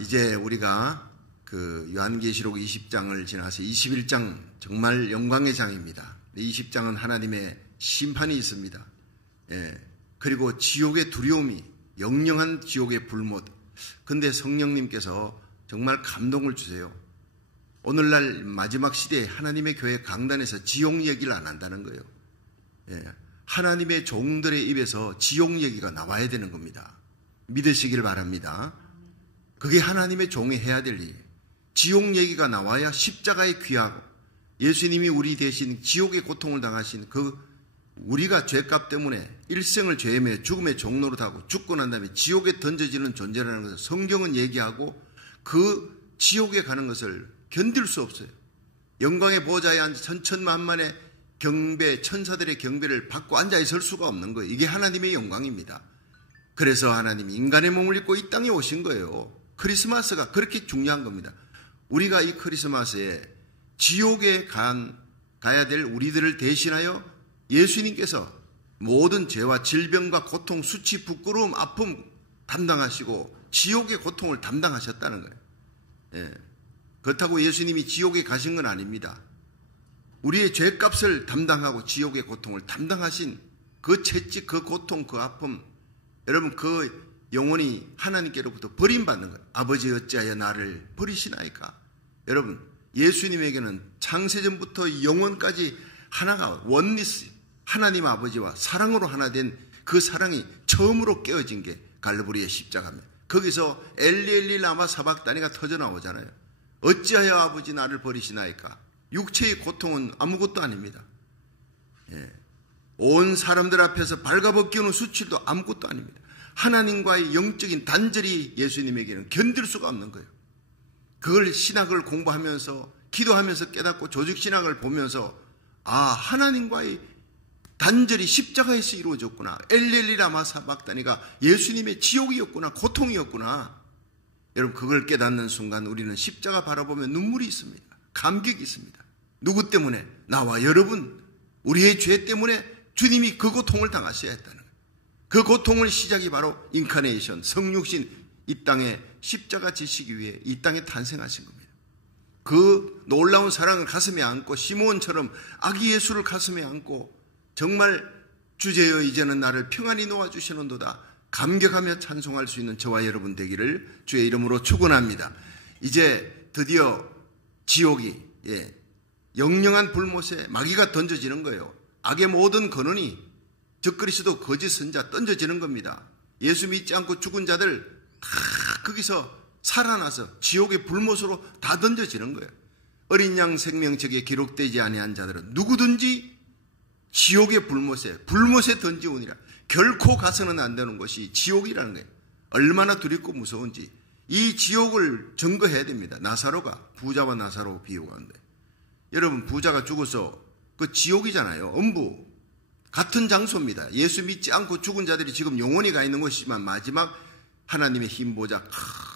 이제 우리가 그 요한계시록 20장을 지나서 21장 정말 영광의 장입니다. 20장은 하나님의 심판이 있습니다. 그리고 지옥의 두려움이, 영영한 지옥의 불못. 근데 성령님께서 정말 감동을 주세요. 오늘날 마지막 시대에 하나님의 교회 강단에서 지옥 얘기를 안 한다는 거예요. 하나님의 종들의 입에서 지옥 얘기가 나와야 되는 겁니다. 믿으시길 바랍니다. 그게 하나님의 종이 해야 될 일. 지옥 얘기가 나와야 십자가의 귀하고 예수님이 우리 대신 지옥의 고통을 당하신 그 우리가 죄값 때문에 일생을 죄에 매여 죽음의 종로로 타고 죽고 난 다음에 지옥에 던져지는 존재라는 것을 성경은 얘기하고 그 지옥에 가는 것을 견딜 수 없어요. 영광의 보좌에 앉아 천천만만의 경배, 천사들의 경배를 받고 앉아 있을 수가 없는 거예요. 이게 하나님의 영광입니다. 그래서 하나님이 인간의 몸을 입고 이 땅에 오신 거예요. 크리스마스가 그렇게 중요한 겁니다. 우리가 이 크리스마스에 지옥에 가야 될 우리들을 대신하여 예수님께서 모든 죄와 질병과 고통, 수치, 부끄러움, 아픔 담당하시고 지옥의 고통을 담당하셨다는 거예요. 그렇다고 예수님이 지옥에 가신 건 아닙니다. 우리의 죄값을 담당하고 지옥의 고통을 담당하신 그 채찍, 그 고통, 그 아픔, 여러분 그 영혼이 하나님께로부터 버림받는 거예요. 아버지 어찌하여 나를 버리시나이까. 여러분 예수님에게는 창세전부터 영원까지 하나가 원리스, 하나님 아버지와 사랑으로 하나 된 그 사랑이 처음으로 깨어진 게 갈보리의 십자가입니다. 거기서 엘리 라마 사박다니가 터져 나오잖아요. 어찌하여 아버지 나를 버리시나이까. 육체의 고통은 아무것도 아닙니다. 온 사람들 앞에서 발가벗기우는 수치도 아무것도 아닙니다. 하나님과의 영적인 단절이 예수님에게는 견딜 수가 없는 거예요. 그걸 신학을 공부하면서 기도하면서 깨닫고 조직신학을 보면서 하나님과의 단절이 십자가에서 이루어졌구나. 엘리 라마 사박다니가 예수님의 지옥이었구나, 고통이었구나. 여러분 그걸 깨닫는 순간 우리는 십자가 바라보면 눈물이 있습니다. 감격이 있습니다. 누구 때문에? 나와 여러분, 우리의 죄 때문에 주님이 그 고통을 당하셔야 했다는 거예요. 그 고통의 시작이 바로 인카네이션, 성육신, 이 땅에 십자가 지시기 위해 이 땅에 탄생하신 겁니다. 그 놀라운 사랑을 가슴에 안고 시므온처럼 아기 예수를 가슴에 안고 정말 주제여 이제는 나를 평안히 놓아주시는도다 감격하며 찬송할 수 있는 저와 여러분 되기를 주의 이름으로 축원합니다. 이제 드디어 지옥이 영영한 불못에 마귀가 던져지는 거예요. 악의 모든 근원이 적그리스도 거짓 선자 던져지는 겁니다. 예수 믿지 않고 죽은 자들 다 거기서 살아나서 지옥의 불못으로 다 던져지는 거예요. 어린 양 생명책에 기록되지 아니한 자들은 누구든지 지옥의 불못에 던지오니라. 결코 가서는 안 되는 것이 지옥이라는 거예요. 얼마나 두렵고 무서운지 이 지옥을 증거해야 됩니다. 나사로가, 부자와 나사로 비유가 한데, 여러분 부자가 죽어서 그 지옥이잖아요. 음부 같은 장소입니다. 예수 믿지 않고 죽은 자들이 지금 영원히 가 있는 것이지만 마지막 하나님의 흰 보좌,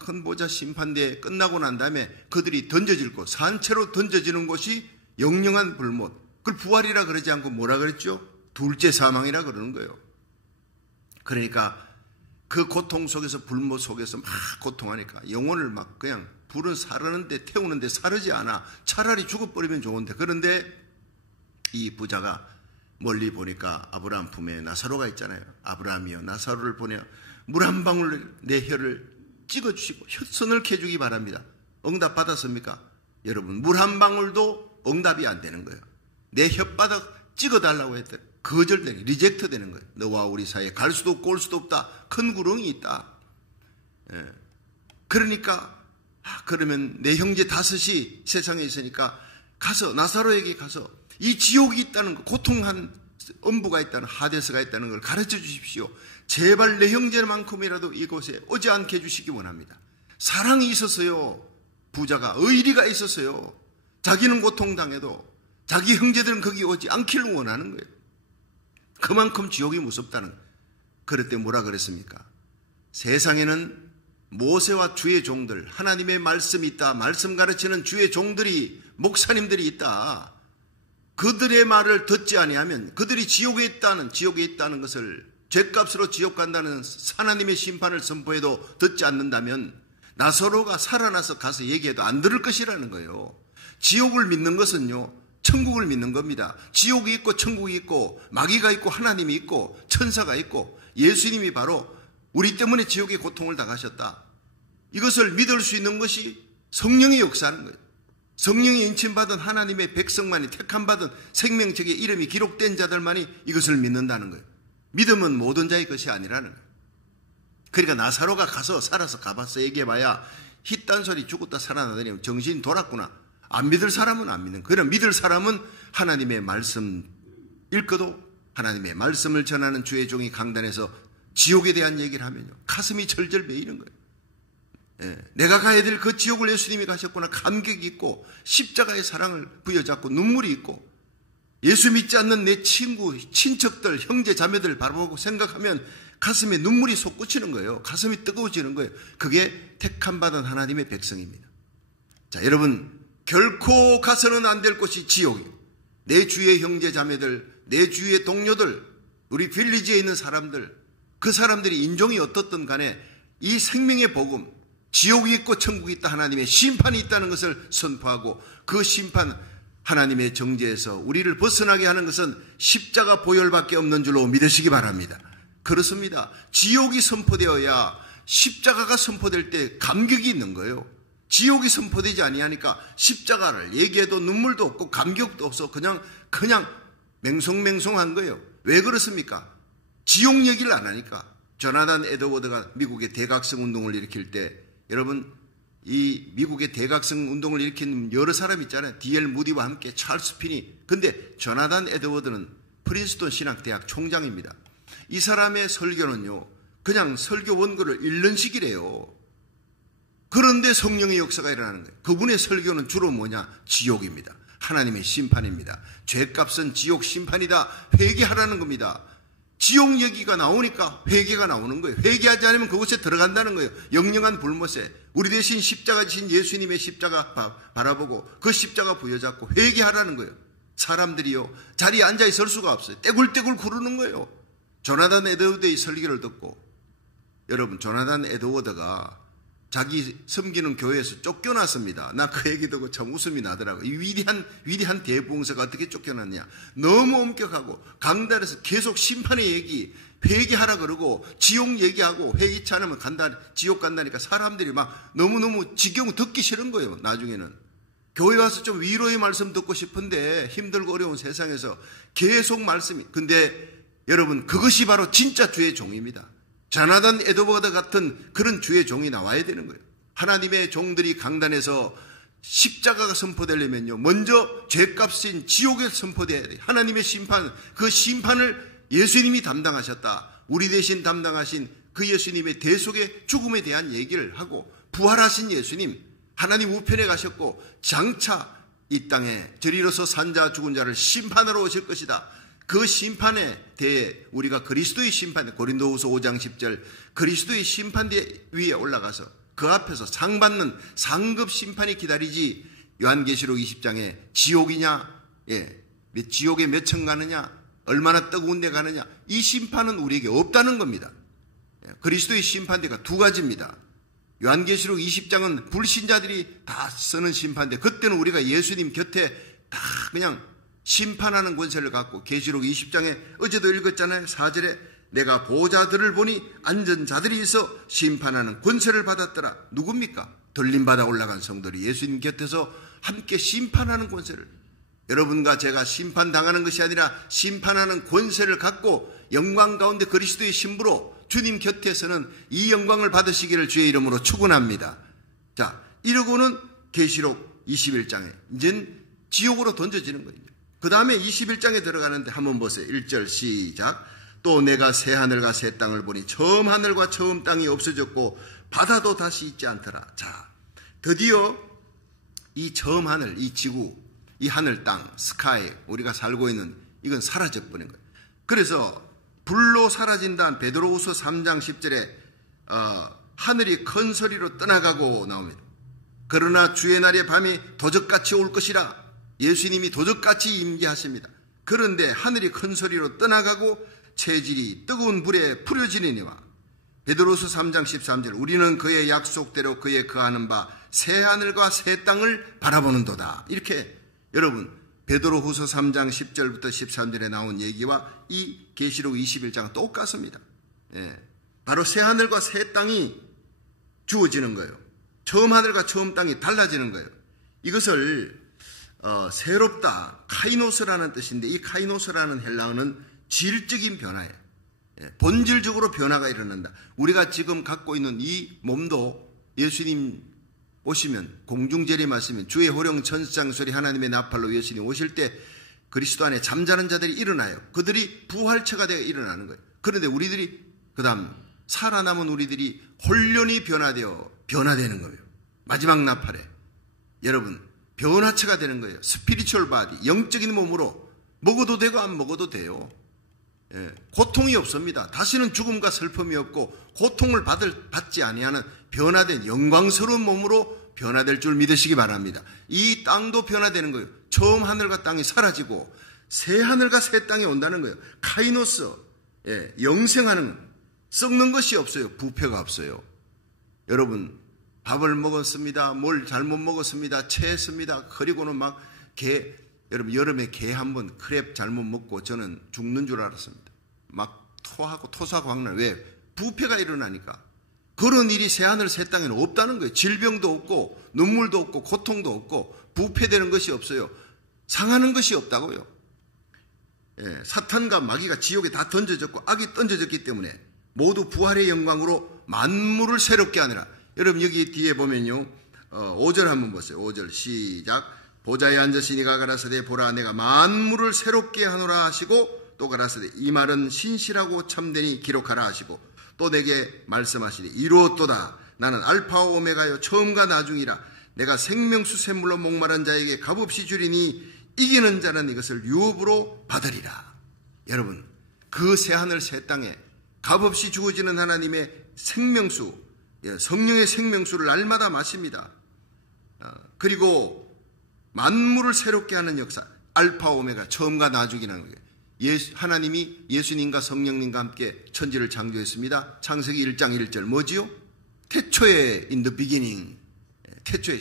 큰 보좌 심판대에 끝나고 난 다음에 그들이 던져질 곳, 산채로 던져지는 곳이 영영한 불못. 그걸 부활이라 그러지 않고 뭐라 그랬죠? 둘째 사망이라 그러는 거예요. 그러니까 그 고통 속에서, 불못 속에서 막 고통하니까 영혼을 막 그냥 불은 사르는데 태우는데 사르지 않아. 차라리 죽어버리면 좋은데. 그런데 이 부자가 멀리 보니까 아브라함 품에 나사로가 있잖아요. 아브라함이여 나사로를 보내어 물 한 방울 내 혀를 찍어주시고 혀선을 캐주기 바랍니다. 응답 받았습니까? 여러분 물 한 방울도 응답이 안 되는 거예요. 내 혓바닥 찍어달라고 했더니 거절되는, 리젝트 되는 거예요. 너와 우리 사이에 갈 수도 없고 올 수도 없다. 큰 구렁이 있다. 그러니까 그러면 내 형제 다섯이 세상에 있으니까 가서 나사로에게 가서 이 지옥이 있다는 거, 고통한 음부가 있다는, 하데스가 있다는 걸 가르쳐 주십시오. 제발 내 형제만큼이라도 이곳에 오지 않게 해주시기 원합니다. 사랑이 있었어요. 부자가 의리가 있었어요. 자기는 고통당해도 자기 형제들은 거기 오지 않기를 원하는 거예요. 그만큼 지옥이 무섭다는 거예요. 그럴 때 뭐라 그랬습니까? 세상에는 모세와 주의 종들, 하나님의 말씀이 있다. 말씀 가르치는 주의 종들이, 목사님들이 있다. 그들의 말을 듣지 아니하면 그들이 지옥에 있다는 것을, 죄값으로 지옥 간다는 하나님의 심판을 선포해도 듣지 않는다면 나사로가 살아나서 가서 얘기해도 안 들을 것이라는 거예요. 지옥을 믿는 것은요, 천국을 믿는 겁니다. 지옥이 있고 천국이 있고 마귀가 있고 하나님이 있고 천사가 있고 예수님이 바로 우리 때문에 지옥의 고통을 당하셨다. 이것을 믿을 수 있는 것이 성령의 역사하는 거예요. 성령이 인침받은 하나님의 백성만이, 택함받은 생명책에 이름이 기록된 자들만이 이것을 믿는다는 거예요. 믿음은 모든 자의 것이 아니라는 거예요. 그러니까 나사로가 가서 살아서 가봤어 얘기해봐야 희딴 소리 죽었다 살아나더니 정신이 돌았구나. 안 믿을 사람은 안 믿는 거예요. 그러나 믿을 사람은 하나님의 말씀 읽고도 하나님의 말씀을 전하는 주의 종이 강단에서 지옥에 대한 얘기를 하면요, 가슴이 절절 메이는 거예요. 내가 가야 될 그 지옥을 예수님이 가셨구나. 감격이 있고 십자가의 사랑을 부여잡고 눈물이 있고 예수 믿지 않는 내 친구, 친척들, 형제, 자매들 바라보고 생각하면 가슴에 눈물이 솟구치는 거예요. 가슴이 뜨거워지는 거예요. 그게 택함받은 하나님의 백성입니다. 자, 여러분, 결코 가서는 안 될 곳이 지옥이에요. 내 주위의 형제, 자매들, 내 주위의 동료들, 우리 빌리지에 있는 사람들, 그 사람들이 인종이 어떻든 간에 이 생명의 복음, 지옥이 있고 천국이 있다, 하나님의 심판이 있다는 것을 선포하고 그 심판, 하나님의 정죄에서 우리를 벗어나게 하는 것은 십자가 보혈밖에 없는 줄로 믿으시기 바랍니다. 그렇습니다. 지옥이 선포되어야 십자가가 선포될 때 감격이 있는 거예요. 지옥이 선포되지 아니하니까 십자가를 얘기해도 눈물도 없고 감격도 없어 그냥 맹송맹송한 거예요. 왜 그렇습니까? 지옥 얘기를 안 하니까. 조나단 에드워드가 미국의 대각성 운동을 일으킬 때, 여러분, 이 미국의 대각성 운동을 일으킨 여러 사람 있잖아요. D.L. 무디와 함께 찰스 피니. 근데 조나단 에드워드는 프린스턴 신학대학 총장입니다. 이 사람의 설교는요, 그냥 설교 원고를 읽는 식이래요. 그런데 성령의 역사가 일어나는 거예요. 그분의 설교는 주로 뭐냐? 지옥입니다. 하나님의 심판입니다. 죄값은 지옥 심판이다. 회개하라는 겁니다. 지옥 얘기가 나오니까 회개가 나오는 거예요. 회개하지 않으면 그곳에 들어간다는 거예요. 영영한 불못에 우리 대신 십자가 지신 예수님의 십자가 바라보고 그 십자가 부여잡고 회개하라는 거예요. 사람들이요, 자리에 앉아 있을 수가 없어요. 떼굴떼굴 구르는 거예요. 조나단 에드워드의 설교를 듣고, 여러분, 조나단 에드워드가 자기 섬기는 교회에서 쫓겨났습니다. 나 그 얘기 듣고 참 웃음이 나더라고요. 이 위대한 대부흥사가 어떻게 쫓겨났냐. 너무 엄격하고 강단에서 계속 심판의 얘기, 회개하라 그러고 지옥 얘기하고 회의치 않으면 지옥 간다니까 사람들이 막 너무너무 지겨워 듣기 싫은 거예요. 나중에는 교회 와서 좀 위로의 말씀 듣고 싶은데 힘들고 어려운 세상에서 계속 말씀이. 근데 여러분, 그것이 바로 진짜 주의 종입니다. 조나단 에드워드 같은 그런 주의 종이 나와야 되는 거예요. 하나님의 종들이 강단에서 십자가가 선포되려면요, 먼저 죄값인 지옥에 선포돼야 돼요. 하나님의 심판, 그 심판을 예수님이 담당하셨다. 우리 대신 담당하신 그 예수님의 대속의 죽음에 대한 얘기를 하고, 부활하신 예수님, 하나님 우편에 가셨고 장차 이 땅에 저리로서 산 자 죽은 자를 심판하러 오실 것이다. 그 심판에 대해 우리가 그리스도의 심판, 고린도후서 5장 10절, 그리스도의 심판대 위에 올라가서 그 앞에서 상 받는 상급 심판이 기다리지. 요한계시록 20장에 지옥이냐, 지옥에 몇 층 가느냐, 얼마나 뜨거운 데 가느냐, 이 심판은 우리에게 없다는 겁니다. 그리스도의 심판대가 두 가지입니다. 요한계시록 20장은 불신자들이 다 쓰는 심판대, 그때는 우리가 예수님 곁에 다 그냥 심판하는 권세를 갖고, 계시록 20장에 어제도 읽었잖아요. 4절에 내가 보호자들을 보니 앉은 자들이 있어 심판하는 권세를 받았더라. 누굽니까? 들림받아 올라간 성도들이 예수님 곁에서 함께 심판하는 권세를. 여러분과 제가 심판당하는 것이 아니라 심판하는 권세를 갖고 영광 가운데 그리스도의 신부로 주님 곁에서는 이 영광을 받으시기를 주의 이름으로 축원합니다. 자, 이러고는 계시록 21장에 이젠 지옥으로 던져지는 거예요. 그 다음에 21장에 들어가는데 한번 보세요. 1절 시작. 또 내가 새 하늘과 새 땅을 보니 처음 하늘과 처음 땅이 없어졌고 바다도 다시 있지 않더라. 자, 드디어 이 처음 하늘, 이 지구, 이 하늘, 땅, 스카이, 우리가 살고 있는 이건 사라져버린 거예요. 그래서 불로 사라진다는 베드로후서 3장 10절에 하늘이 큰 소리로 떠나가고 나옵니다. 그러나 주의 날의 밤이 도적같이 올 것이라. 예수님이 도적같이 임재하십니다. 그런데 하늘이 큰 소리로 떠나가고 체질이 뜨거운 불에 풀어지느니와 베드로서 3장 13절 우리는 그의 약속대로 그의 거하는 바 새하늘과 새 땅을 바라보는도다. 이렇게 여러분 베드로후서 3장 10절부터 13절에 나온 얘기와 이 계시록 21장은 똑같습니다. 바로 새하늘과 새 땅이 주어지는 거예요. 처음 하늘과 처음 땅이 달라지는 거예요. 이것을 새롭다, 카이노스라는 뜻인데 이 카이노스라는 헬라어는 질적인 변화예요. 본질적으로 변화가 일어난다. 우리가 지금 갖고 있는 이 몸도 예수님 오시면 공중재림하시면 주의 호령 천사장 소리 하나님의 나팔로 예수님 오실 때 그리스도 안에 잠자는 자들이 일어나요. 그들이 부활체가 되어 일어나는 거예요. 그런데 우리들이 그 다음 살아남은 우리들이 혼련히 변화되는 거예요. 마지막 나팔에 여러분 변화체가 되는 거예요. 스피리추얼 바디, 영적인 몸으로 먹어도 되고 안 먹어도 돼요. 고통이 없습니다. 다시는 죽음과 슬픔이 없고 고통을 받지 아니하는 변화된 영광스러운 몸으로 변화될 줄 믿으시기 바랍니다. 이 땅도 변화되는 거예요. 처음 하늘과 땅이 사라지고 새 하늘과 새 땅이 온다는 거예요. 카이노스, 영생하는, 썩는 것이 없어요. 부패가 없어요. 여러분 밥을 먹었습니다. 뭘 잘못 먹었습니다. 체했습니다. 그리고는 막 여러분 여름에 게 한번 크랩 잘못 먹고 저는 죽는 줄 알았습니다. 막 토하고 토사하고 황날. 왜? 부패가 일어나니까. 그런 일이 새하늘 새 땅에는 없다는 거예요. 질병도 없고 눈물도 없고 고통도 없고 부패되는 것이 없어요. 상하는 것이 없다고요. 사탄과 마귀가 지옥에 다 던져졌고 악이 던져졌기 때문에 모두 부활의 영광으로 만물을 새롭게 하느라. 여러분 여기 뒤에 보면요 5절 한번 보세요. 5절 시작. 보좌에 앉으시니가 가라사대 보라 내가 만물을 새롭게 하노라 하시고 또 가라사대 이 말은 신실하고 참되니 기록하라 하시고 또 내게 말씀하시니 이루었도다. 나는 알파와 오메가요 처음과 나중이라. 내가 생명수 샘물로 목마른 자에게 값없이 주리니 이기는 자는 이것을 유업으로 받으리라. 여러분 그 새하늘 새 땅에 값없이 주어지는 하나님의 생명수, 성령의 생명수를 날마다 마십니다. 그리고 만물을 새롭게 하는 역사, 알파 오메가 처음과 나중이라는 거예요. 하나님이 예수님과 성령님과 함께 천지를 창조했습니다. 창세기 1장 1절 뭐지요? 태초에 in the beginning. 태초에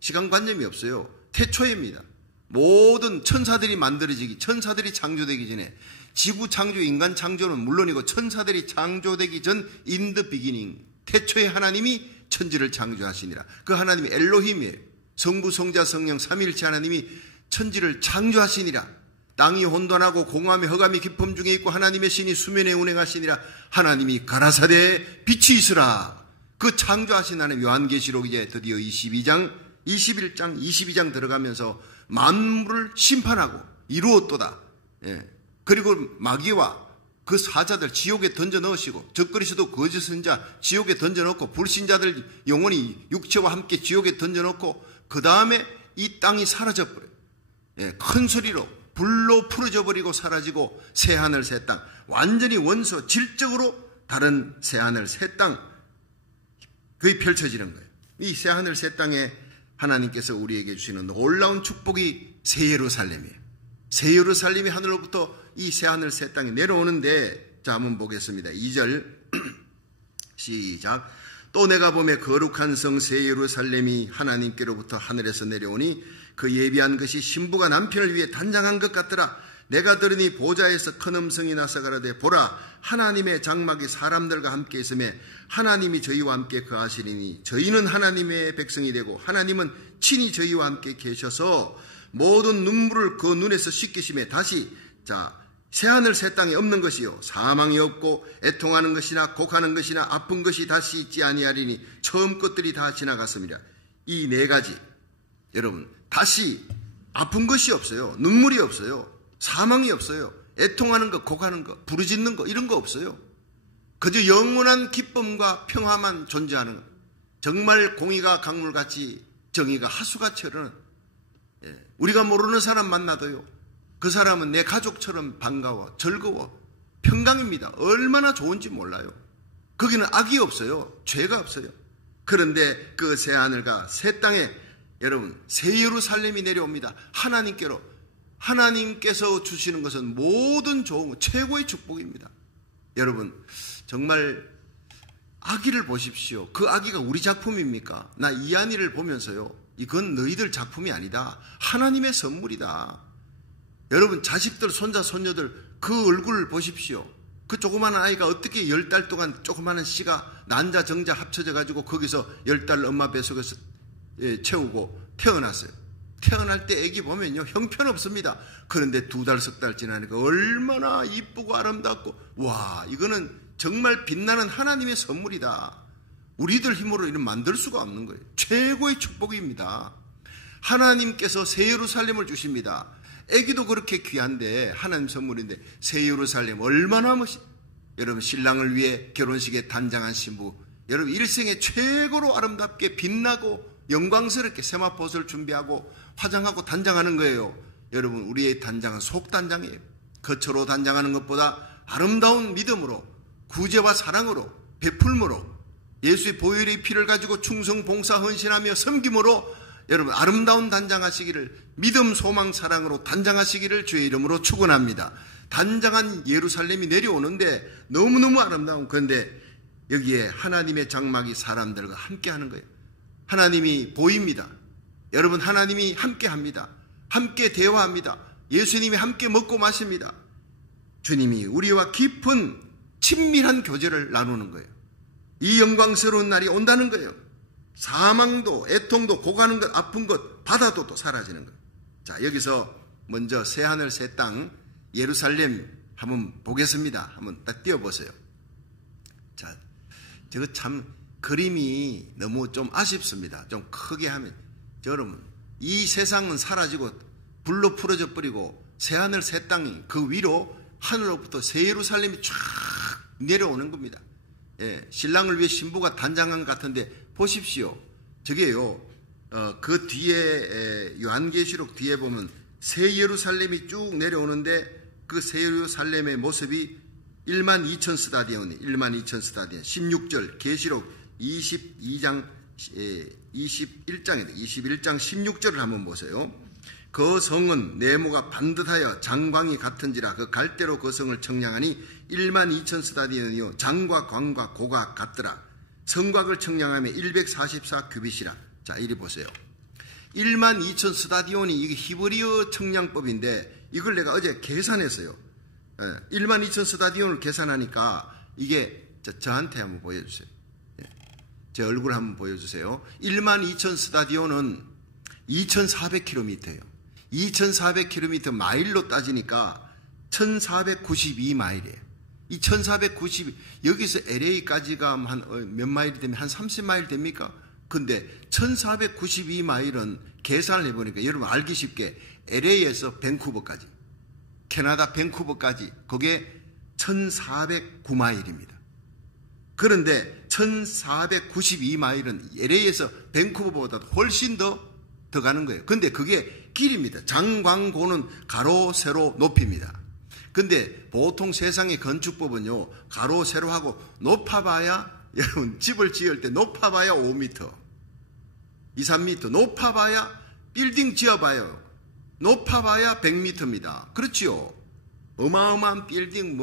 시간관념이 없어요. 태초에입니다. 모든 천사들이 천사들이 창조되기 전에 지구 창조, 인간 창조는 물론이고 천사들이 창조되기 전 in the beginning. 태초에 하나님이 천지를 창조하시니라. 그 하나님이 엘로힘이에요. 성부, 성자, 성령 삼위일체 하나님이 천지를 창조하시니라. 땅이 혼돈하고 공함에 허감이 깊음 중에 있고 하나님의 신이 수면에 운행하시니라. 하나님이 가라사대 빛이 있으라. 그 창조하신 하나님 요한계시록 이제 드디어 22장, 21장, 22장 들어가면서 만물을 심판하고 이루었도다. 그리고 마귀와 그 사자들 지옥에 던져 넣으시고 적그리스도 거짓 선자 지옥에 던져 넣고 불신자들 영혼이 육체와 함께 지옥에 던져 넣고 그 다음에 이 땅이 사라져 버려요. 큰 소리로 불로 풀어져 버리고 사라지고 새하늘 새 땅, 완전히 원소 질적으로 다른 새하늘 새 땅 그게 펼쳐지는 거예요. 이 새하늘 새 땅에 하나님께서 우리에게 주시는 놀라운 축복이 새 예루살렘이에요. 새 예루살렘이 하늘로부터 이 새하늘 새 땅에 내려오는데, 자 한번 보겠습니다. 2절 시작. 또 내가 보매 거룩한 성 새 예루살렘이 하나님께로부터 하늘에서 내려오니 그 예비한 것이 신부가 남편을 위해 단장한 것 같더라. 내가 들으니 보좌에서 큰 음성이 나서 가라되 보라 하나님의 장막이 사람들과 함께 있으매 하나님이 저희와 함께 거하시리니 저희는 하나님의 백성이 되고 하나님은 친히 저희와 함께 계셔서 모든 눈물을 그 눈에서 씻기심에 다시 새하늘 새 땅에 없는 것이요 사망이 없고 애통하는 것이나 곡하는 것이나 아픈 것이 다시 있지 아니하리니 처음 것들이 다 지나갔습니다. 이 네 가지 여러분 다시 아픈 것이 없어요. 눈물이 없어요. 사망이 없어요. 애통하는 것, 곡하는 것, 부르짖는 것 이런 거 없어요. 그저 영원한 기쁨과 평화만 존재하는 것. 정말 공의가 강물같이 정의가 하수같이 흐르는 우리가 모르는 사람 만나도요. 그 사람은 내 가족처럼 반가워, 즐거워, 평강입니다. 얼마나 좋은지 몰라요. 거기는 악이 없어요. 죄가 없어요. 그런데 그 새하늘과 새 땅에 여러분 새 예루살렘이 내려옵니다. 하나님께서 주시는 것은 모든 좋은 것, 최고의 축복입니다. 여러분 정말 아기를 보십시오. 그 아기가 우리 작품입니까? 나 이한이를 보면서요, 이건 너희들 작품이 아니다. 하나님의 선물이다. 여러분, 자식들, 손자, 손녀들 그 얼굴을 보십시오. 그 조그마한 아이가 어떻게 10달 동안 조그마한 씨가 난자 정자 합쳐져 가지고 거기서 10달 엄마 뱃속에서 채우고 태어났어요. 태어날 때 애기 보면요, 형편없습니다. 그런데 2달, 3달 지나니까 얼마나 이쁘고 아름답고, 와, 이거는 정말 빛나는 하나님의 선물이다. 우리들 힘으로 이런 만들 수가 없는 거예요. 최고의 축복입니다. 하나님께서 새 예루살렘을 주십니다. 애기도 그렇게 귀한데, 하나님 선물인데, 새 예루살렘 얼마나 여러분, 신랑을 위해 결혼식에 단장한 신부, 여러분 일생에 최고로 아름답게 빛나고 영광스럽게 세마포옷을 준비하고 화장하고 단장하는 거예요. 여러분, 우리의 단장은 속단장이에요. 겉으로 단장하는 것보다 아름다운 믿음으로, 구제와 사랑으로, 베풀므로, 예수의 보혈의 피를 가지고 충성, 봉사, 헌신하며 섬김으로 여러분 아름다운 단장하시기를, 믿음, 소망, 사랑으로 단장하시기를 주의 이름으로 축원합니다. 단장한 예루살렘이 내려오는데 너무너무 아름다운, 그런데 여기에 하나님의 장막이 사람들과 함께하는 거예요. 하나님이 보입니다. 여러분, 하나님이 함께합니다. 함께 대화합니다. 예수님이 함께 먹고 마십니다. 주님이 우리와 깊은 친밀한 교제를 나누는 거예요. 이 영광스러운 날이 온다는 거예요. 사망도, 애통도, 고가는 것, 아픈 것, 바다도 또 사라지는 거예요. 자, 여기서 먼저 새하늘 새 땅 예루살렘 한번 보겠습니다. 한번 딱 띄워보세요. 자, 저거 참 그림이 너무 좀 아쉽습니다. 좀 크게 하면, 여러분, 이 세상은 사라지고 불로 풀어져 버리고 새하늘 새 땅이 그 위로 하늘로부터 새 예루살렘이 쫙 내려오는 겁니다. 예, 신랑을 위해 신부가 단장한 것 같은데 보십시오. 저게요, 그 뒤에 요한계시록 뒤에 보면 새 예루살렘이 쭉 내려오는데, 그 새 예루살렘의 모습이 12,000 스타디온, 12,000 스타디온. 16절 계시록 21장 16절을 한번 보세요. 그 성은 네모가 반듯하여 장광이 같은지라 그 갈대로 그 성을 청량하니 12,000 스타디온이요 장과 광과 고가 같더라. 성곽을 청량하며 144 규빗이라. 자, 이리 보세요. 12,000 스타디온이 이게 히브리어 청량법인데, 이걸 내가 어제 계산했어요. 12,000 스타디온을 계산하니까 이게 저한테 한번 보여주세요. 제 얼굴 한번 보여주세요. 12,000 스타디온은 2,400km예요. 2,400km 마일로 따지니까 1,492마일이에요. 이 1,492, 여기서 LA까지가 한 몇 마일이 되면 한 30마일 됩니까? 근데 1,492마일은 계산을 해보니까 여러분 알기 쉽게 LA에서 밴쿠버까지, 캐나다 밴쿠버까지, 그게 1,409마일입니다. 그런데 1,492마일은 LA에서 밴쿠버보다 훨씬 더 가는 거예요. 근데 그게 길입니다. 장광고는 가로, 세로, 높이입니다. 근데 보통 세상의 건축법은요, 가로, 세로하고 높아봐야, 여러분 집을 지을 때 높아봐야 5m, 2, 3m, 높아봐야 빌딩 지어봐요. 높아봐야 100m입니다. 그렇지요? 어마어마한 빌딩,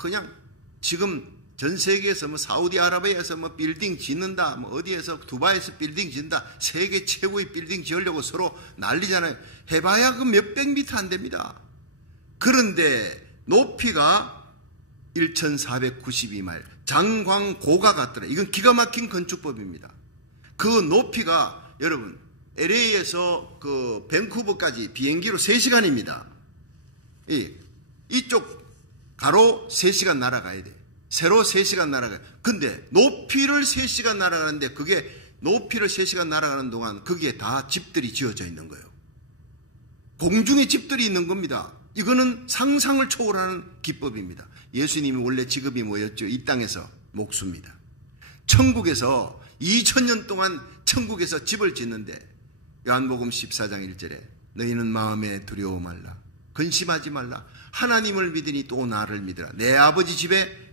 그냥 지금 전 세계에서 사우디아라비아에서 빌딩 짓는다, 어디에서 두바이에서 빌딩 짓는다, 세계 최고의 빌딩 지으려고 서로 난리잖아요. 해봐야 그 몇백 미터 안 됩니다. 그런데 높이가 1,492마일, 장광고가 같더라. 이건 기가 막힌 건축법입니다. 그 높이가 여러분 LA에서 그 밴쿠버까지 비행기로 3시간입니다. 이쪽 가로 3시간 날아가야 돼. 세로 3시간 날아가요. 근데 높이를 3시간 날아가는데, 그게 높이를 3시간 날아가는 동안 거기에 다 집들이 지어져 있는 거예요. 공중에 집들이 있는 겁니다. 이거는 상상을 초월하는 기법입니다. 예수님이 원래 직업이 뭐였죠? 이 땅에서 목수입니다. 천국에서 2000년 동안 천국에서 집을 짓는데, 요한복음 14장 1절에 너희는 마음에 두려워 말라, 근심하지 말라, 하나님을 믿으니 또 나를 믿으라. 내 아버지 집에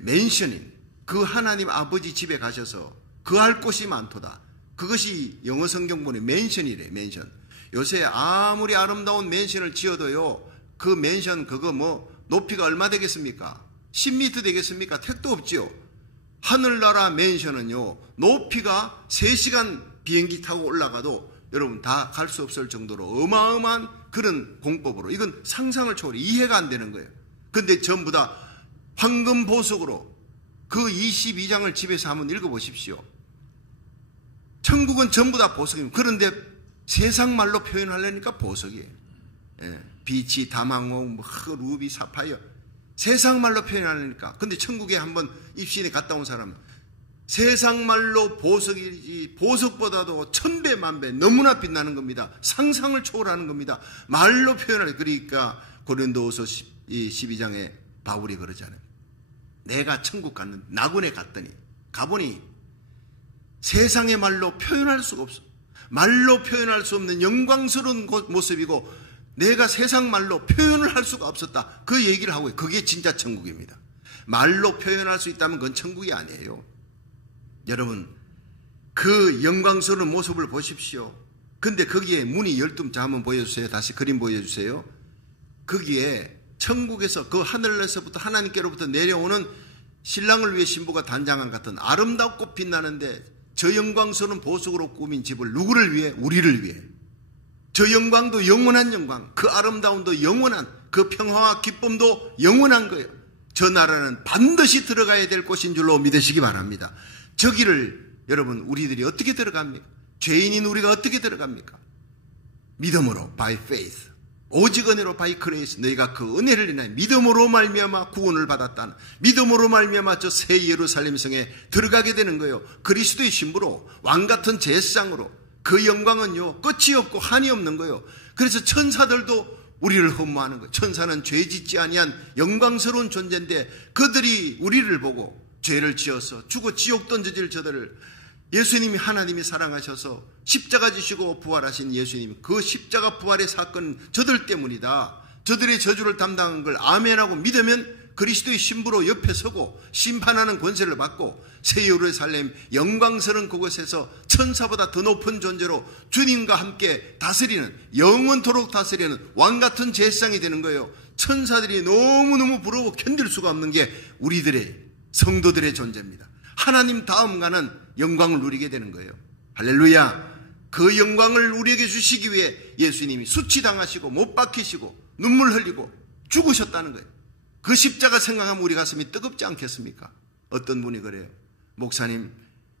맨션인 그 하나님 아버지 집에 가셔서 그할 곳이 많도다. 그것이 영어 성경본에 맨션이래. 맨션. 요새 아무리 아름다운 맨션을 지어도요, 그 맨션 그거 높이가 얼마 되겠습니까? 10m 되겠습니까? 택도 없지요. 하늘나라 맨션은요, 높이가 3시간 비행기 타고 올라가도 여러분 다 갈 수 없을 정도로 어마어마한 그런 공법으로, 이건 상상을 초월해 이해가 안 되는 거예요. 근데 전부 다 황금 보석으로 그 22장을 집에서 한번 읽어보십시오. 천국은 전부 다 보석입니다. 그런데 세상 말로 표현하려니까 보석이에요. 비치, 다망홍, 루비, 사파이어, 세상 말로 표현하려니까. 근데 천국에 한번 입신에 갔다 온 사람은 세상 말로 보석이지, 보석보다도 1000배, 1000배 너무나 빛나는 겁니다. 상상을 초월하는 겁니다. 말로 표현하려. 그러니까 고린도후서 12장에 바울이 그러잖아요. 내가 천국 갔는데, 낙원에 갔더니 가보니 세상의 말로 표현할 수가 없어. 말로 표현할 수 없는 영광스러운 모습이고 내가 세상 말로 표현을 할 수가 없었다. 그 얘기를 하고, 그게 진짜 천국입니다. 말로 표현할 수 있다면 그건 천국이 아니에요. 여러분, 그 영광스러운 모습을 보십시오. 근데 거기에 문이 12, 자 한번 보여주세요. 다시 그림 보여주세요. 거기에 천국에서 그 하늘에서부터 하나님께로부터 내려오는 신랑을 위해 신부가 단장한 같은 아름답고 빛나는데 저 영광스러운 보석으로 꾸민 집을 누구를 위해? 우리를 위해. 저 영광도 영원한 영광, 그 아름다움도 영원한, 그 평화와 기쁨도 영원한 거예요. 저 나라는 반드시 들어가야 될 곳인 줄로 믿으시기 바랍니다. 저기를 여러분 우리들이 어떻게 들어갑니까? 죄인인 우리가 어떻게 들어갑니까? 믿음으로, by faith. 오직 은혜로, by grace. 너희가 그 은혜를 인하여 믿음으로 말미암아 구원을 받았다는, 믿음으로 말미암아 저 새 예루살렘 성에 들어가게 되는 거예요. 그리스도의 신부로, 왕같은 제사장으로. 그 영광은요 끝이 없고 한이 없는 거예요. 그래서 천사들도 우리를 흠모하는 거예요. 천사는 죄 짓지 아니한 영광스러운 존재인데 그들이 우리를 보고 죄를 지어서 죽어 지옥 던져질 저들을, 예수님이 하나님이 사랑하셔서 십자가 지시고 부활하신 예수님, 그 십자가 부활의 사건은 저들 때문이다. 저들의 저주를 담당한 걸 아멘하고 믿으면 그리스도의 신부로 옆에 서고 심판하는 권세를 받고 새 예루살렘 영광스러운 그곳에서 천사보다 더 높은 존재로 주님과 함께 다스리는, 영원토록 다스리는 왕같은 제사장이 되는 거예요. 천사들이 너무너무 부러워 견딜 수가 없는 게 우리들의 성도들의 존재입니다. 하나님 다음 가는 영광을 누리게 되는 거예요. 할렐루야. 그 영광을 우리에게 주시기 위해 예수님이 수치당하시고 못 박히시고 눈물 흘리고 죽으셨다는 거예요. 그 십자가 생각하면 우리 가슴이 뜨겁지 않겠습니까? 어떤 분이 그래요. 목사님,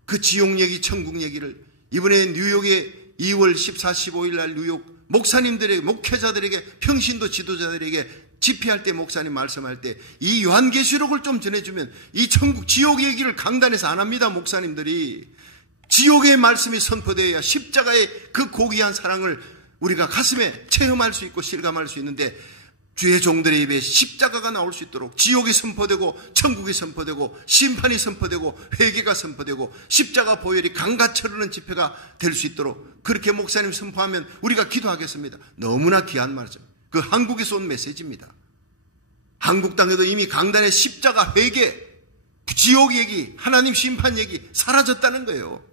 그 지옥 얘기, 천국 얘기를 이번에 뉴욕에 2월 14, 15일 날 뉴욕 목사님들에게, 목회자들에게, 평신도 지도자들에게 집회할 때 목사님 말씀할 때 이 요한계시록을 좀 전해주면 이 천국, 지옥 얘기를 강단에서 안 합니다. 목사님들이. 지옥의 말씀이 선포되어야 십자가의 그 고귀한 사랑을 우리가 가슴에 체험할 수 있고 실감할 수 있는데, 주의 종들의 입에 십자가가 나올 수 있도록 지옥이 선포되고 천국이 선포되고 심판이 선포되고 회개가 선포되고 십자가 보혈이 강같이 흐르는 집회가 될 수 있도록 그렇게 목사님 선포하면 우리가 기도하겠습니다. 너무나 귀한 말이죠. 그 한국에서 온 메시지입니다. 한국 땅에도 이미 강단의 십자가, 회개, 지옥 얘기, 하나님 심판 얘기 사라졌다는 거예요.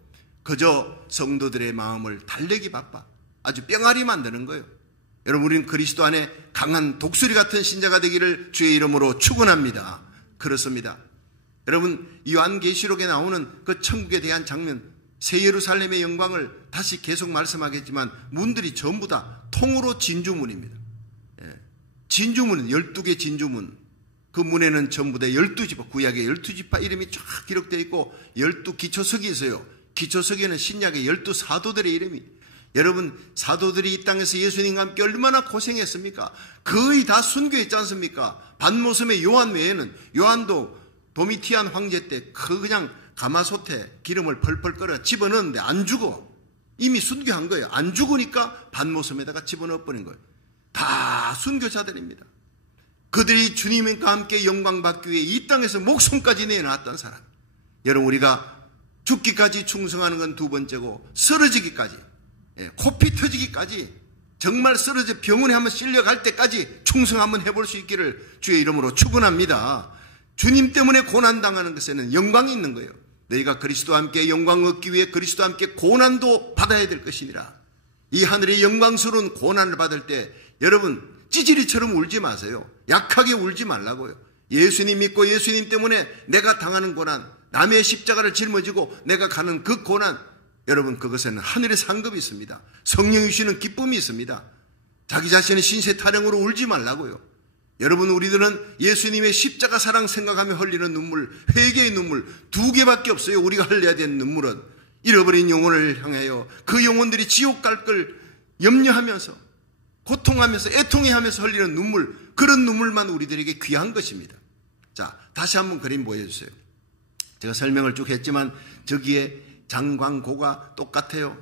그저 성도들의 마음을 달래기 바빠 아주 뿅아리 만드는 거예요. 여러분, 우리는 그리스도 안에 강한 독수리 같은 신자가 되기를 주의 이름으로 축원합니다. 그렇습니다. 여러분, 요한계시록에 나오는 그 천국에 대한 장면, 새 예루살렘의 영광을 다시 계속 말씀하겠지만 문들이 전부 다 통으로 진주문입니다. 진주문은 12개 진주문. 그 문에는 전부 다 12지파, 구약의 12지파 이름이 쫙 기록되어 있고 12기초석이 있어요. 기초석에는 신약의 12사도들의 이름이. 여러분, 사도들이 이 땅에서 예수님과 함께 얼마나 고생했습니까? 거의 다 순교했지 않습니까? 반모섬의 요한 외에는, 요한도 도미티안 황제 때 그냥 가마솥에 기름을 펄펄 끓여 집어넣었는데 안 죽어. 이미 순교한 거예요. 안 죽으니까 반모섬에다가 집어넣어버린 거예요. 다 순교자들입니다. 그들이 주님과 함께 영광 받기 위해 이 땅에서 목숨까지 내놨던 사람. 여러분, 우리가 죽기까지 충성하는 건 두 번째고, 쓰러지기까지, 코피 터지기까지, 정말 쓰러져 병원에 한번 실려갈 때까지 충성 한번 해볼 수 있기를 주의 이름으로 축원합니다. 주님 때문에 고난당하는 것에는 영광이 있는 거예요. 너희가 그리스도와 함께 영광을 얻기 위해 그리스도와 함께 고난도 받아야 될 것이니라. 이 하늘의 영광스러운 고난을 받을 때 여러분 찌질이처럼 울지 마세요. 약하게 울지 말라고요. 예수님 믿고 예수님 때문에 내가 당하는 고난, 남의 십자가를 짊어지고 내가 가는 그 고난, 여러분 그것에는 하늘의 상급이 있습니다. 성령이 주시는 기쁨이 있습니다. 자기 자신의 신세 타령으로 울지 말라고요. 여러분 우리들은 예수님의 십자가 사랑 생각하며 흘리는 눈물, 회개의 눈물 두 개밖에 없어요. 우리가 흘려야 되는 눈물은 잃어버린 영혼을 향하여 그 영혼들이 지옥 갈 걸 염려하면서 고통하면서 애통해하면서 흘리는 눈물, 그런 눈물만 우리들에게 귀한 것입니다. 자, 다시 한번 그림 보여주세요. 제가 설명을 쭉 했지만 저기에 장광고가 똑같아요.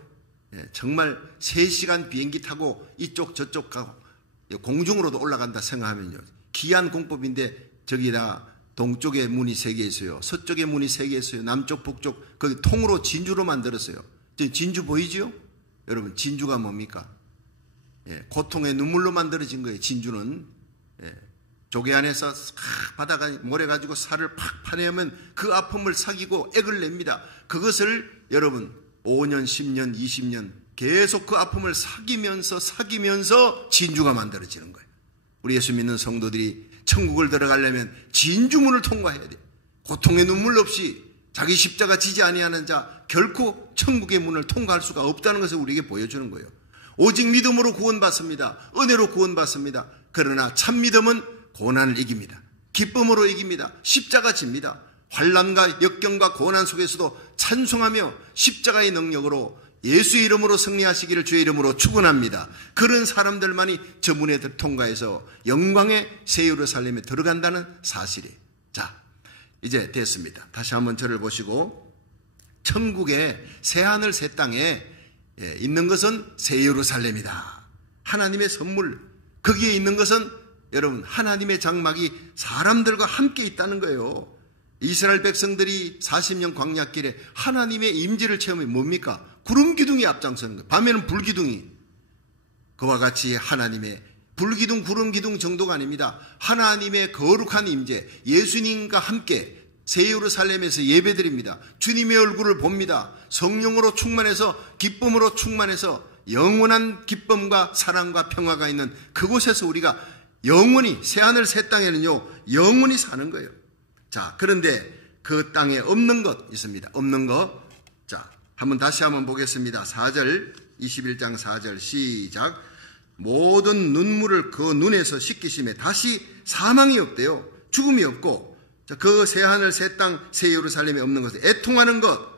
정말 3시간 비행기 타고 이쪽 저쪽 가고 공중으로도 올라간다 생각하면요, 기이한 공법인데 저기다 동쪽에 문이 3개 있어요. 서쪽에 문이 3개 있어요. 남쪽 북쪽 거기 통으로 진주로 만들었어요. 진주 보이지요? 여러분 진주가 뭡니까? 고통의 눈물로 만들어진 거예요. 진주는 조개 안에서 바다가 모래 가지고 살을 팍 파내면 그 아픔을 사귀고 액을 냅니다. 그것을 여러분 5년, 10년, 20년 계속 그 아픔을 사귀면서 진주가 만들어지는 거예요. 우리 예수 믿는 성도들이 천국을 들어가려면 진주문을 통과해야 돼요. 고통의 눈물 없이 자기 십자가 지지 아니하는 자 결코 천국의 문을 통과할 수가 없다는 것을 우리에게 보여주는 거예요. 오직 믿음으로 구원받습니다. 은혜로 구원받습니다. 그러나 참 믿음은 고난을 이깁니다. 기쁨으로 이깁니다. 십자가 집니다. 환난과 역경과 고난 속에서도 찬송하며 십자가의 능력으로 예수의 이름으로 승리하시기를 주의 이름으로 축원합니다. 그런 사람들만이 저 문에 통과해서 영광의 새 예루살렘에 들어간다는 사실이에요. 자, 이제 됐습니다. 다시 한번 저를 보시고, 천국의 새하늘 새 땅에 있는 것은 새 예루살렘이다. 하나님의 선물, 거기에 있는 것은 여러분 하나님의 장막이 사람들과 함께 있다는 거예요. 이스라엘 백성들이 40년 광야길에 하나님의 임재를 체험해 뭡니까? 구름 기둥이 앞장서는 거예요. 밤에는 불기둥이. 그와 같이 하나님의 불기둥, 구름 기둥 정도가 아닙니다. 하나님의 거룩한 임재, 예수님과 함께 새 예루살렘에서 예배드립니다. 주님의 얼굴을 봅니다. 성령으로 충만해서, 기쁨으로 충만해서 영원한 기쁨과 사랑과 평화가 있는 그곳에서 우리가 영원히, 새하늘 새 땅에는요 영원히 사는 거예요. 자, 그런데 그 땅에 없는 것 있습니다. 없는 것. 자, 다시 한번 보겠습니다. 4절, 21장 4절 시작. 모든 눈물을 그 눈에서 씻기심에 다시 사망이 없대요. 죽음이 없고, 그 새하늘 새 땅 새 예루살렘에 없는 것은 애통하는 것,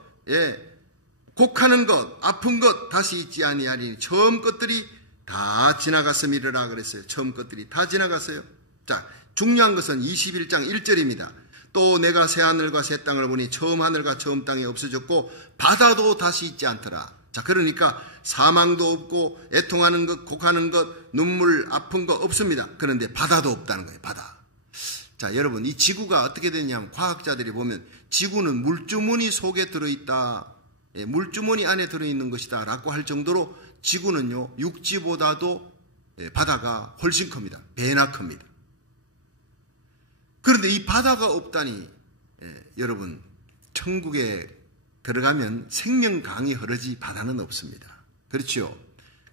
곡하는 것, 아픈 것 다시 있지 아니하리니 처음 것들이 다 지나갔음이라 그랬어요. 처음 것들이 다 지나갔어요. 자, 중요한 것은 21장 1절입니다. 또 내가 새 하늘과 새 땅을 보니 처음 하늘과 처음 땅이 없어졌고 바다도 다시 있지 않더라. 자, 그러니까 사망도 없고 애통하는 것, 곡하는 것, 눈물, 아픈 것 없습니다. 그런데 바다도 없다는 거예요. 바다. 자, 여러분 이 지구가 어떻게 되냐면, 과학자들이 보면 지구는 물주머니 속에 들어있다, 물주머니 안에 들어있는 것이다 라고 할 정도로 지구는요 육지보다도 바다가 훨씬 큽니다. 배나 큽니다. 그런데 이 바다가 없다니, 여러분 천국에 들어가면 생명강이 흐르지 바다는 없습니다. 그렇죠?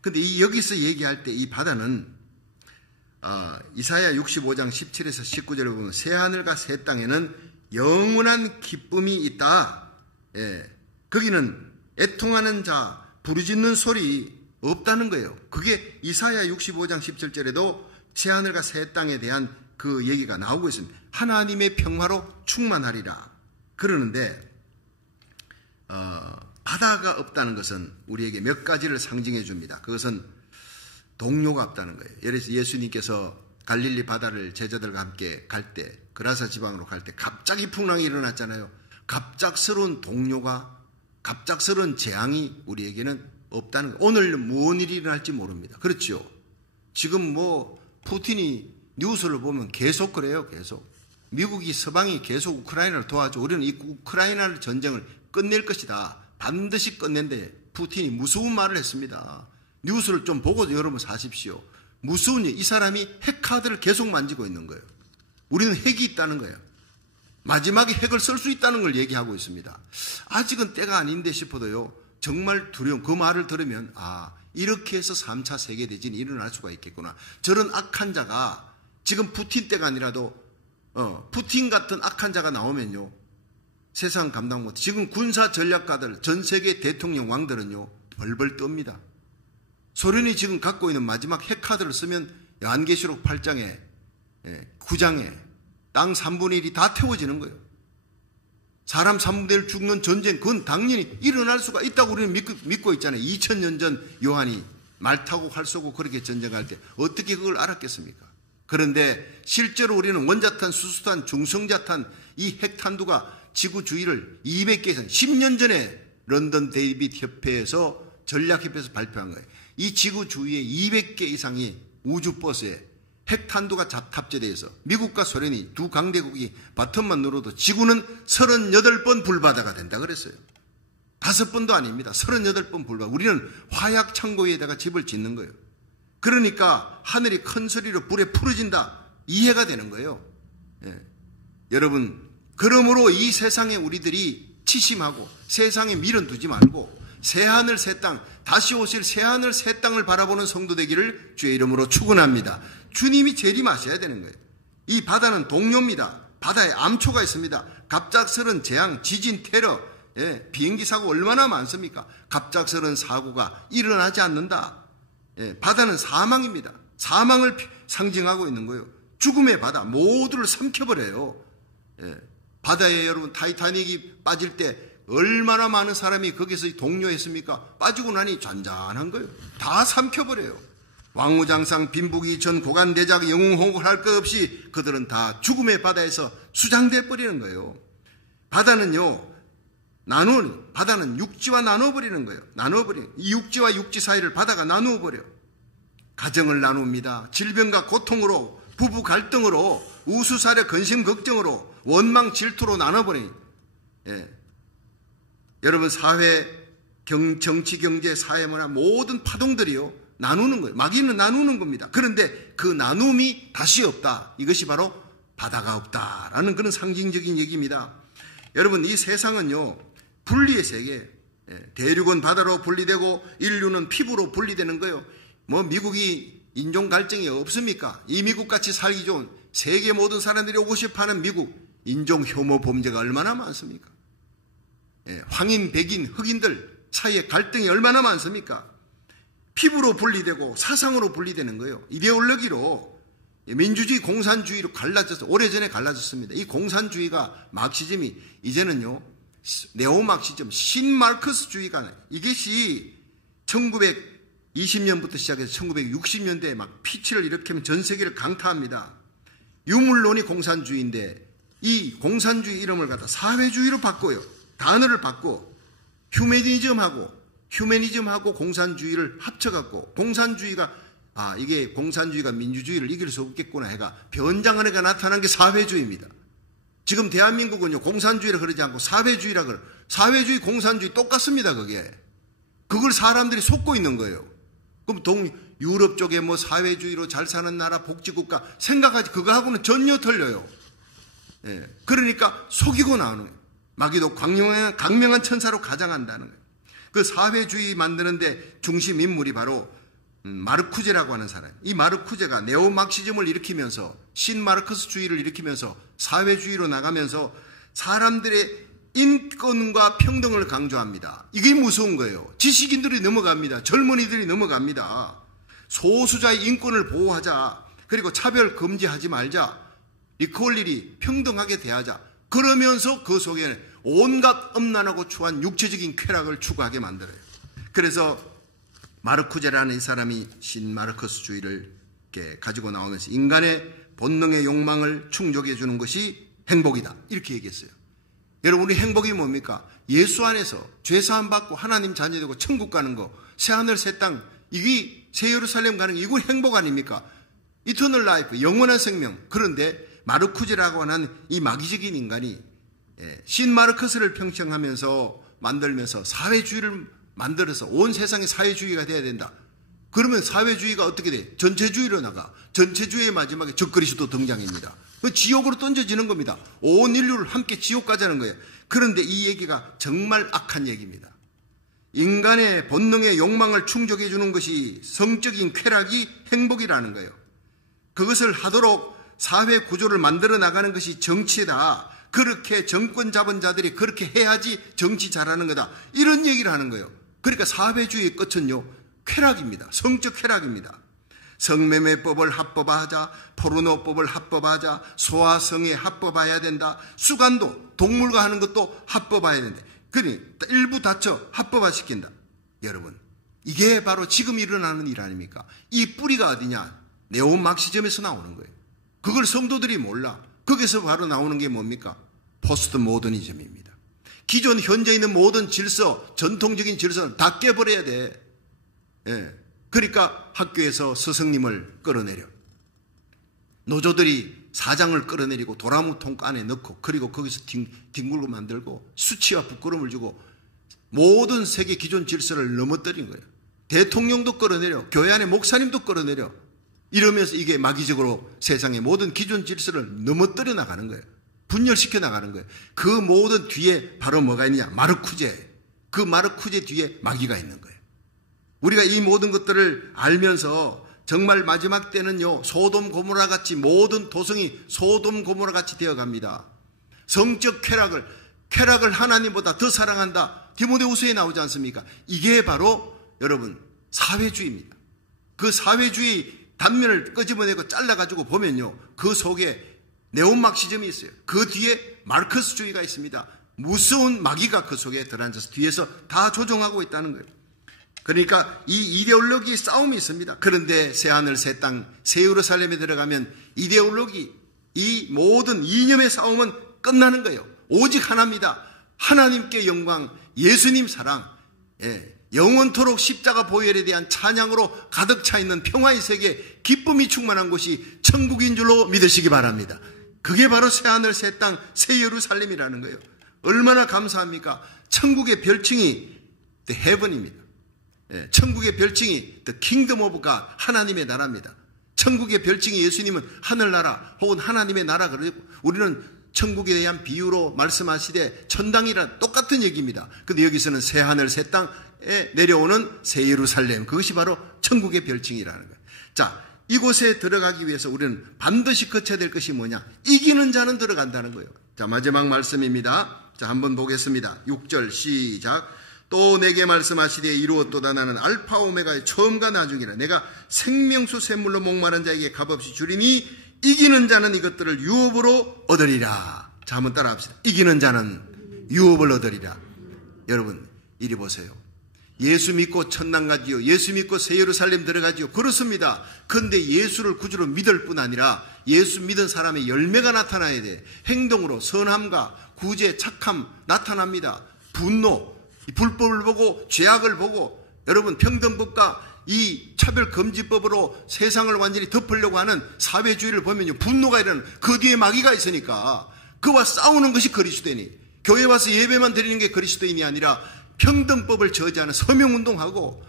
그런데 여기서 얘기할 때 이 바다는 이사야 65장 17에서 19절에 보면 새하늘과 새 땅에는 영원한 기쁨이 있다. 거기는 애통하는 자, 부르짖는 소리 없다는 거예요. 그게 이사야 65장 17절에도 새하늘과 새 땅에 대한 그 얘기가 나오고 있습니다. 하나님의 평화로 충만하리라 그러는데, 바다가 없다는 것은 우리에게 몇 가지를 상징해 줍니다. 그것은 동료가 없다는 거예요. 예를 들어서 예수님께서 갈릴리 바다를 제자들과 함께 갈 때, 그라사 지방으로 갈 때 갑자기 풍랑이 일어났잖아요. 갑작스러운 동료가, 갑작스러운 재앙이 우리에게는 없다는 거예요. 오늘 무슨 일이 일어날지 모릅니다. 그렇죠? 지금 푸틴이 뉴스를 보면 계속 그래요. 계속 미국이, 서방이 계속 우크라이나를 도와줘. 우리는 이 우크라이나 전쟁을 끝낼 것이다. 반드시 끝낸데 푸틴이 무서운 말을 했습니다. 뉴스를 좀 보고 여러분 사십시오. 무서운 일, 이 사람이 핵카드를 계속 만지고 있는 거예요. 우리는 핵이 있다는 거예요. 마지막에 핵을 쓸 수 있다는 걸 얘기하고 있습니다. 아직은 때가 아닌데 싶어도요, 정말 두려운 그 말을 들으면 이렇게 해서 3차 세계대전이 일어날 수가 있겠구나. 저런 악한 자가 지금 푸틴 때가 아니라도 푸틴 같은 악한 자가 나오면요, 세상 감당 못. 지금 군사 전략가들, 전 세계 대통령 왕들은요, 벌벌 떱니다. 소련이 지금 갖고 있는 마지막 핵카드를 쓰면 요한계시록 8장에 9장에 땅 3분의 1이 다 태워지는 거예요. 사람 3분의 1 죽는 전쟁, 그건 당연히 일어날 수가 있다고 우리는 믿고 있잖아요. 2000년 전 요한이 말 타고 활 쏘고 그렇게 전쟁할 때 어떻게 그걸 알았겠습니까? 그런데 실제로 우리는 원자탄, 수소탄, 중성자탄 이 핵탄두가 지구 주위를 200개 이상, 10년 전에 런던 데이빗 협회에서 전략협회에서 발표한 거예요. 이 지구 주위에 200개 이상의 우주버스에 핵탄두가 탑재되어 있어 미국과 소련이 두 강대국이 버튼만 눌러도 지구는 38번 불바다가 된다 그랬어요. 5번도 아닙니다. 38번 불바다. 우리는 화약 창고 위에다가 집을 짓는 거예요. 그러니까 하늘이 큰 소리로 불에 풀어진다. 이해가 되는 거예요. 여러분, 그러므로 이 세상에 우리들이 치심하고 세상에 미련 두지 말고 새하늘 새 땅, 다시 오실 새하늘 새 땅을 바라보는 성도 되기를 주의 이름으로 축원합니다. 주님이 재림하셔야 되는 거예요. 이 바다는 동료입니다. 바다에 암초가 있습니다. 갑작스런 재앙, 지진, 테러, 비행기 사고 얼마나 많습니까? 갑작스런 사고가 일어나지 않는다. 바다는 사망입니다. 사망을 상징하고 있는 거예요. 죽음의 바다, 모두를 삼켜버려요. 바다에 여러분 타이타닉이 빠질 때 얼마나 많은 사람이 거기서 동료했습니까? 빠지고 나니 잔잔한 거예요. 다 삼켜버려요. 왕후장상, 빈부기, 전, 고관대작, 영웅홍을 할 것 없이 그들은 다 죽음의 바다에서 수장돼 버리는 거예요. 바다는요, 바다는 육지와 나눠버리는 거예요. 이 육지와 육지 사이를 바다가 나누어버려요. 가정을 나눕니다. 질병과 고통으로, 부부 갈등으로, 우수사려 근심 걱정으로, 원망 질투로 나눠버리니. 여러분, 사회, 정치, 경제, 사회, 문화 모든 파동들이요, 나누는 거예요. 마귀는 나누는 겁니다. 그런데 그 나눔이 다시 없다. 이것이 바로 바다가 없다라는 그런 상징적인 얘기입니다. 여러분, 이 세상은요, 분리의 세계. 대륙은 바다로 분리되고 인류는 피부로 분리되는 거예요. 미국이 인종 갈증이 없습니까? 이 미국같이 살기 좋은 세계 모든 사람들이 오고 싶어하는 미국, 인종 혐오 범죄가 얼마나 많습니까? 황인, 백인, 흑인들 사이에 갈등이 얼마나 많습니까? 피부로 분리되고 사상으로 분리되는 거예요. 이데올로기로, 민주주의, 공산주의로 오래전에 갈라졌습니다. 이 공산주의가 마르크시즘이 이제는요, 네오마르크시즘, 신마르크스주의가, 이것이 1920년부터 시작해서 1960년대에 막 피치를 일으키면 전 세계를 강타합니다. 유물론이 공산주의인데 이 공산주의 이름을 갖다 사회주의로 바꿔요. 단어를 바꿔 휴머니즘하고 공산주의를 합쳐갖고 공산주의가 이게 공산주의가 민주주의를 이길 수 없겠구나 해가 변장한 애가 나타난 게 사회주의입니다. 지금 대한민국은요, 공산주의라 그러지 않고 사회주의라 그래요. 사회주의, 공산주의 똑같습니다, 그게. 그걸 사람들이 속고 있는 거예요. 그럼 유럽 쪽에 사회주의로 잘 사는 나라, 복지국가 생각하지, 그거하고는 전혀 틀려요. 그러니까 속이고 나오는 거예요. 마귀도 강명한 천사로 가장한다는 거예요. 그 사회주의 만드는데 중심 인물이 바로 마르쿠제라고 하는 사람. 이 마르쿠제가 네오마르크시즘을 일으키면서 신마르크스주의를 일으키면서 사회주의로 나가면서 사람들의 인권과 평등을 강조합니다. 이게 무서운 거예요. 지식인들이 넘어갑니다. 젊은이들이 넘어갑니다. 소수자의 인권을 보호하자. 그리고 차별 금지하지 말자. 이퀄리티, 평등하게 대하자. 그러면서 그 속에는 온갖 음란하고 추한 육체적인 쾌락을 추구하게 만들어요. 그래서 마르쿠제라는 이 사람이 신마르크스주의를 가지고 나오면서 인간의 본능의 욕망을 충족해 주는 것이 행복이다. 이렇게 얘기했어요. 여러분, 우리 행복이 뭡니까? 예수 안에서 죄사함 받고 하나님 자녀되고 천국 가는 거, 새하늘 새 땅, 이게 새 예루살렘 가는 게 이거 행복 아닙니까? 이터널 라이프, 영원한 생명. 그런데 마르쿠제라고 하는 이 마귀적인 인간이 신마르크스를 평평하면서 만들면서 사회주의를 만들어서 온 세상에 사회주의가 돼야 된다. 그러면 사회주의가 어떻게 돼? 전체주의로 나가. 전체주의의 마지막에 적그리스도 등장입니다. 지옥으로 던져지는 겁니다. 온 인류를 함께 지옥 가자는 거예요. 그런데 이 얘기가 정말 악한 얘기입니다. 인간의 본능의 욕망을 충족해 주는 것이 성적인 쾌락이 행복이라는 거예요. 그것을 하도록 사회 구조를 만들어 나가는 것이 정치다. 그렇게 정권 잡은 자들이 그렇게 해야지 정치 잘하는 거다. 이런 얘기를 하는 거예요. 그러니까 사회주의의 끝은요, 쾌락입니다. 성적 쾌락입니다. 성매매법을 합법화하자, 포르노법을 합법화하자, 소아성애 합법화해야 된다. 수간도, 동물과 하는 것도 합법화해야 된다. 그러니 일부 다쳐 합법화시킨다. 여러분, 이게 바로 지금 일어나는 일 아닙니까? 이 뿌리가 어디냐? 네오막시즘에서 나오는 거예요. 그걸 성도들이 몰라. 거기서 바로 나오는 게 뭡니까? 포스트 모더니즘입니다. 기존 현재 있는 모든 질서, 전통적인 질서는 다 깨버려야 돼. 예. 그러니까 학교에서 스승님을 끌어내려, 노조들이 사장을 끌어내리고 도라무통 안에 넣고, 그리고 거기서 뒹굴고 만들고 수치와 부끄러움을 주고 모든 세계 기존 질서를 넘어뜨린 거예요. 대통령도 끌어내려, 교회 안에 목사님도 끌어내려. 이러면서 이게 마귀적으로 세상의 모든 기존 질서를 넘어뜨려 나가는 거예요. 분열시켜 나가는 거예요. 그 모든 뒤에 바로 뭐가 있느냐? 마르쿠제. 그 마르쿠제 뒤에 마귀가 있는 거예요. 우리가 이 모든 것들을 알면서 정말 마지막 때는요, 소돔 고모라 같이 모든 도성이 소돔 고모라 같이 되어갑니다. 성적 쾌락을 하나님보다 더 사랑한다. 디모데후서에 나오지 않습니까? 이게 바로 여러분 사회주의입니다. 그 사회주의 단면을 끄집어내고 잘라가지고 보면요, 그 속에 네오막시즘이 있어요. 그 뒤에 마르크스주의가 있습니다. 무서운 마귀가 그 속에 들어앉아서 뒤에서 다 조종하고 있다는 거예요. 그러니까 이 이데올로기 싸움이 있습니다. 그런데 새하늘 새 땅 새 예루살렘에 들어가면 이데올로기, 이 모든 이념의 싸움은 끝나는 거예요. 오직 하나입니다. 하나님께 영광, 예수님 사랑, 영원토록 십자가 보혈에 대한 찬양으로 가득 차 있는 평화의 세계, 기쁨이 충만한 곳이 천국인 줄로 믿으시기 바랍니다. 그게 바로 새하늘 새 땅 새 예루살렘이라는 거예요. 얼마나 감사합니까? 천국의 별칭이 The Heaven입니다. 천국의 별칭이 The Kingdom of God, 하나님의 나라입니다. 천국의 별칭이 예수님은 하늘나라 혹은 하나님의 나라, 그러고 우리는 천국에 대한 비유로 말씀하시되 천당이란 똑같은 얘기입니다. 근데 여기서는 새 하늘 새 땅에 내려오는 새 예루살렘, 그것이 바로 천국의 별칭이라는 거예요. 자, 이곳에 들어가기 위해서 우리는 반드시 거쳐야 될 것이 뭐냐? 이기는 자는 들어간다는 거예요. 자, 마지막 말씀입니다. 자, 한번 보겠습니다. 6절 시작. 또 내게 말씀하시되 이루었도다. 나는 알파 오메가의 처음과 나중이라. 내가 생명수 샘물로 목마른 자에게 값없이 주리니 이기는 자는 이것들을 유업으로 얻으리라. 자, 한번 따라합시다. 이기는 자는 유업을 얻으리라. 여러분, 이리 보세요. 예수 믿고 천당 가지요, 예수 믿고 새 예루살렘 들어가지요. 그렇습니다. 그런데 예수를 구주로 믿을 뿐 아니라 예수 믿은 사람의 열매가 나타나야 돼. 행동으로 선함과 구제, 착함 나타납니다. 분노, 불법을 보고 죄악을 보고, 여러분 평등법과 이 차별금지법으로 세상을 완전히 덮으려고 하는 사회주의를 보면요, 분노가 일어나는, 그 뒤에 마귀가 있으니까 그와 싸우는 것이 그리스도인이, 교회 와서 예배만 드리는 게 그리스도인이 아니라 평등법을 저지하는 서명운동하고,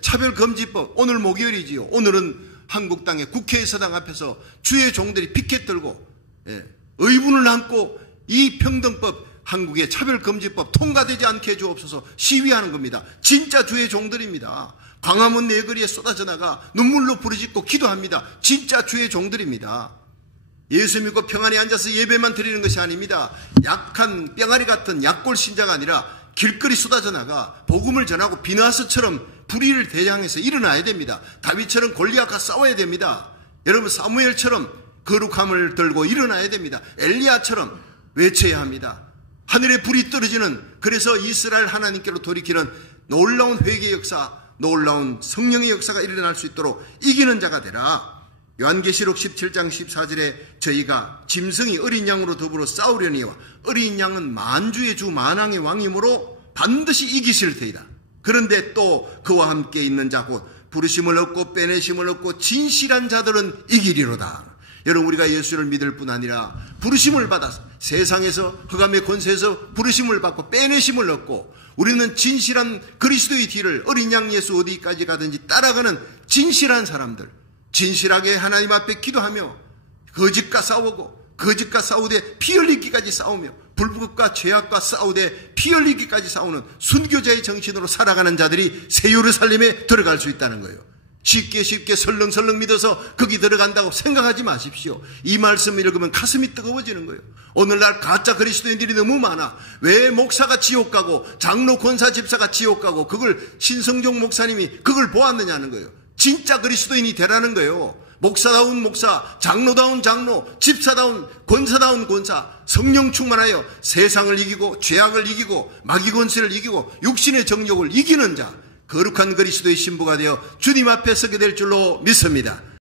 차별금지법, 오늘 목요일이지요. 오늘은 한국 땅의 국회의사당 앞에서 주의 종들이 피켓 들고 의분을 안고 이 평등법, 한국의 차별금지법 통과되지 않게 해주옵소서 시위하는 겁니다. 진짜 주의 종들입니다. 광화문 내거리에 쏟아져 나가 눈물로 부르짖고 기도합니다. 진짜 주의 종들입니다. 예수 믿고 평안히 앉아서 예배만 드리는 것이 아닙니다. 약한 뿅아리 같은 약골 신자가 아니라 길거리 쏟아져 나가 복음을 전하고 비나스처럼 불의를 대항해서 일어나야 됩니다. 다윗처럼 골리앗과 싸워야 됩니다. 여러분, 사무엘처럼 거룩함을 들고 일어나야 됩니다. 엘리야처럼 외쳐야 합니다. 하늘에 불이 떨어지는, 그래서 이스라엘 하나님께로 돌이키는 놀라운 회개의 역사, 놀라운 성령의 역사가 일어날 수 있도록 이기는 자가 되라. 요한계시록 17장 14절에 저희가 짐승이 어린 양으로 더불어 싸우려니와 어린 양은 만주의 주 만왕의 왕이므로 반드시 이기실 테이다. 그런데 또 그와 함께 있는 자 곧 부르심을 얻고 빼내심을 얻고 진실한 자들은 이기리로다. 여러분, 우리가 예수를 믿을 뿐 아니라 부르심을 받아서 세상에서 흑암의 권세에서 부르심을 받고 빼내심을 얻고, 우리는 진실한 그리스도의 뒤를 어린 양 예수 어디까지 가든지 따라가는 진실한 사람들, 진실하게 하나님 앞에 기도하며 거짓과 싸우고, 거짓과 싸우되 피 흘리기까지 싸우며, 불법과 죄악과 싸우되 피 흘리기까지 싸우는 순교자의 정신으로 살아가는 자들이 새 예루살렘에 들어갈 수 있다는 거예요. 쉽게 설렁설렁 믿어서 거기 들어간다고 생각하지 마십시오. 이 말씀을 읽으면 가슴이 뜨거워지는 거예요. 오늘날 가짜 그리스도인들이 너무 많아. 왜 목사가 지옥 가고 장로 권사 집사가 지옥 가고 그걸 신성종 목사님이 그걸 보았느냐는 거예요. 진짜 그리스도인이 되라는 거예요. 목사다운 목사, 장로다운 장로, 집사다운 권사다운 권사, 성령 충만하여 세상을 이기고 죄악을 이기고 마귀 권세를 이기고 육신의 정욕을 이기는 자, 거룩한 그리스도의 신부가 되어 주님 앞에 서게 될 줄로 믿습니다.